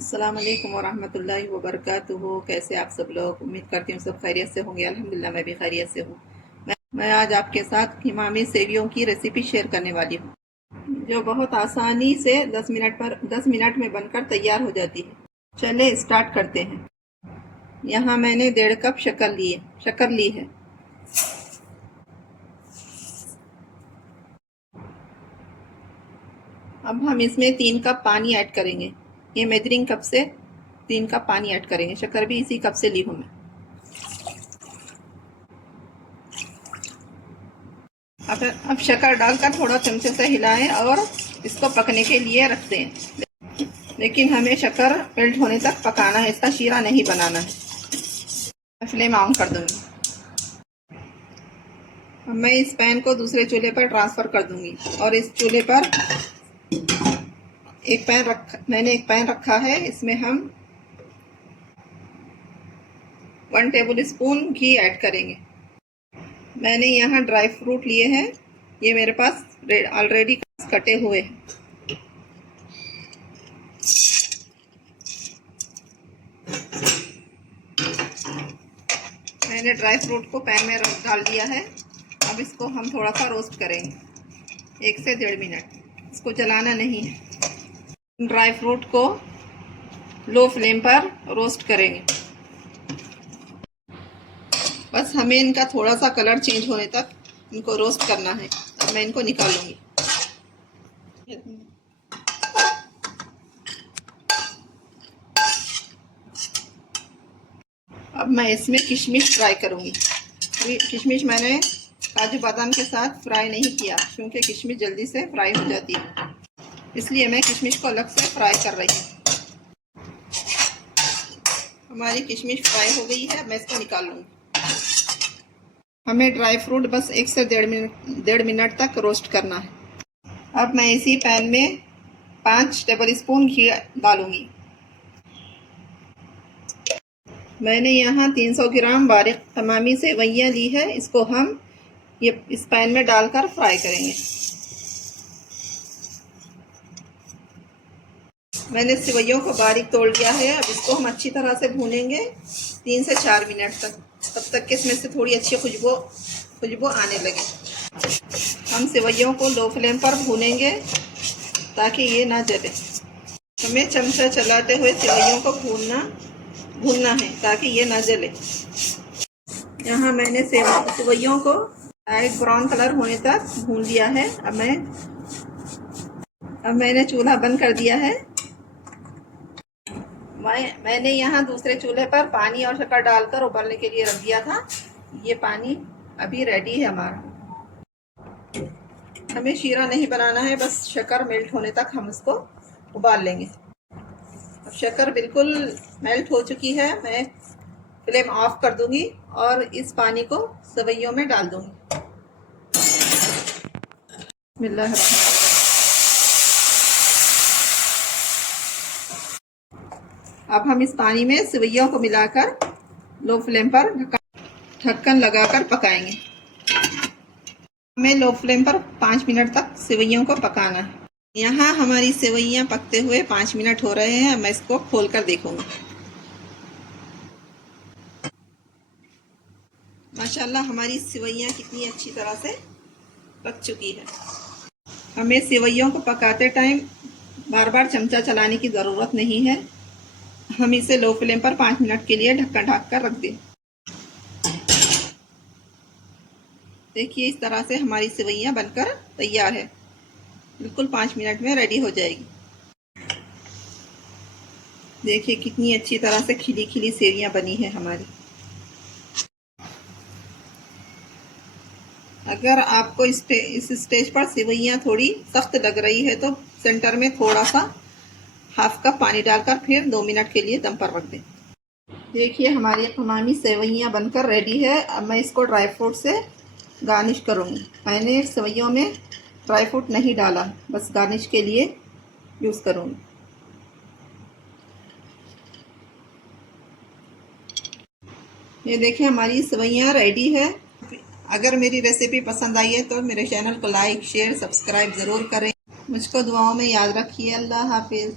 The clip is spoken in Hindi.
अस्सलाम वालेकुम वरहमतुल्लाहि वबरकातुहू। कैसे आप सब लोग? उम्मीद करती हूँ सब खैरियत से होंगे। अल्हम्दुलिल्लाह मैं भी खैरियत से हूँ। मैं आज आपके साथ हिमामी सेवियों की रेसिपी शेयर करने वाली हूँ, जो बहुत आसानी से 10 मिनट में बनकर तैयार हो जाती है। चले स्टार्ट करते हैं। यहाँ मैंने 1.5 कप शक्कर ली है। अब हम इसमें 3 कप पानी ऐड करेंगे। ये मेजरिंग कप से 3 कप पानी ऐड करेंगे। शक्कर भी इसी कप से ली हूँ मैं। अब शक्कर डालकर थोड़ा चमचे से हिलाएं और इसको पकने के लिए रख दें। लेकिन हमें शक्कर मेल्ट होने तक पकाना है, इसका शीरा नहीं बनाना है। फ्लेम ऑन कर दूंगी। अब मैं इस पैन को दूसरे चूल्हे पर ट्रांसफ़र कर दूंगी और इस चूल्हे पर मैंने एक पैन रखा है। इसमें हम 1 टेबल स्पून घी ऐड करेंगे। मैंने यहाँ ड्राई फ्रूट लिए हैं, ये मेरे पास ऑलरेडी कटे हुए हैं। मैंने ड्राई फ्रूट को पैन में डाल दिया है। अब इसको हम थोड़ा सा रोस्ट करेंगे, 1 से 1.5 मिनट। इसको जलाना नहीं है। ड्राई फ्रूट को लो फ्लेम पर रोस्ट करेंगे। बस हमें इनका थोड़ा सा कलर चेंज होने तक इनको रोस्ट करना है। अब मैं इनको निकाल लूँगी। अब मैं इसमें किशमिश फ्राई करूँगी। किशमिश मैंने काजू बादाम के साथ फ्राई नहीं किया, क्योंकि किशमिश जल्दी से फ्राई हो जाती है, इसलिए मैं किशमिश को अलग से फ्राई कर रही हूँ। हमारी किशमिश फ्राई हो गई है। मैं इसको निकाल लूँगी। हमें ड्राई फ्रूट बस 1 से 1.5 मिनट तक रोस्ट करना है। अब मैं इसी पैन में 5 टेबल स्पून घी डालूँगी। मैंने यहाँ 300 ग्राम बारीक तमामी सेवइयाँ ली है। इसको हम इस पैन में डालकर फ्राई करेंगे। मैंने सेवइयों को बारीक तोड़ लिया है। अब इसको हम अच्छी तरह से भूनेंगे 3 से 4 मिनट तक, तब तक कि इसमें से थोड़ी अच्छी खुशबू आने लगे। हम सेवइयों को लो फ्लेम पर भूनेंगे ताकि ये ना जले। हमें चमचा चलाते हुए सेवइयों को भूनना है ताकि ये ना जले। यहाँ मैंने सेवइयों को लाइट ब्राउन कलर होने तक भून लिया है। अब मैंने चूल्हा बंद कर दिया है। मैंने यहाँ दूसरे चूल्हे पर पानी और शक्कर डालकर उबलने के लिए रख दिया था। ये पानी अभी रेडी है हमारा। हमें शीरा नहीं बनाना है, बस शक्कर मेल्ट होने तक हम इसको उबाल लेंगे। अब शक्कर बिल्कुल मेल्ट हो चुकी है। मैं फ्लेम ऑफ कर दूंगी और इस पानी को सेवइयों में डाल दूंगी। बिस्मिल्लाह। अब हम इस पानी में सेवइयों को मिलाकर लो फ्लेम पर ढक्कन लगाकर पकाएंगे। हमें लो फ्लेम पर 5 मिनट तक सेवइयों को पकाना है। यहाँ हमारी सेवइयाँ पकते हुए 5 मिनट हो रहे हैं। मैं इसको खोल कर देखूंगी। माशाल्लाह हमारी सेवइयाँ कितनी अच्छी तरह से पक चुकी है। हमें सेवइयों को पकाते टाइम बार बार चमचा चलाने की ज़रूरत नहीं है। हम इसे लो फ्लेम पर 5 मिनट के लिए ढक्कन ढक कर रख दें। देखिए इस तरह से हमारी सेवइयाँ बनकर तैयार है। बिल्कुल 5 मिनट में रेडी हो जाएगी। देखिए कितनी अच्छी तरह से खिली खिली सेवइयाँ बनी है हमारी। अगर आपको इस स्टेज पर सेवइयाँ थोड़ी सख्त लग रही है तो सेंटर में थोड़ा सा 1/2 कप पानी डालकर फिर 2 मिनट के लिए दम पर रख दें। देखिए हमारी हमामी सेवइयाँ बनकर रेडी है। अब मैं इसको ड्राई फ्रूट से गार्निश करूँगी। मैंने सेवइयों में ड्राई फ्रूट नहीं डाला, बस गार्निश के लिए यूज़ करूँगी। ये देखिए हमारी सेवइयाँ रेडी है। अगर मेरी रेसिपी पसंद आई है तो मेरे चैनल को लाइक शेयर सब्सक्राइब ज़रूर करें। मुझको दुआओं में याद रखिए। अल्लाह हाफिज़।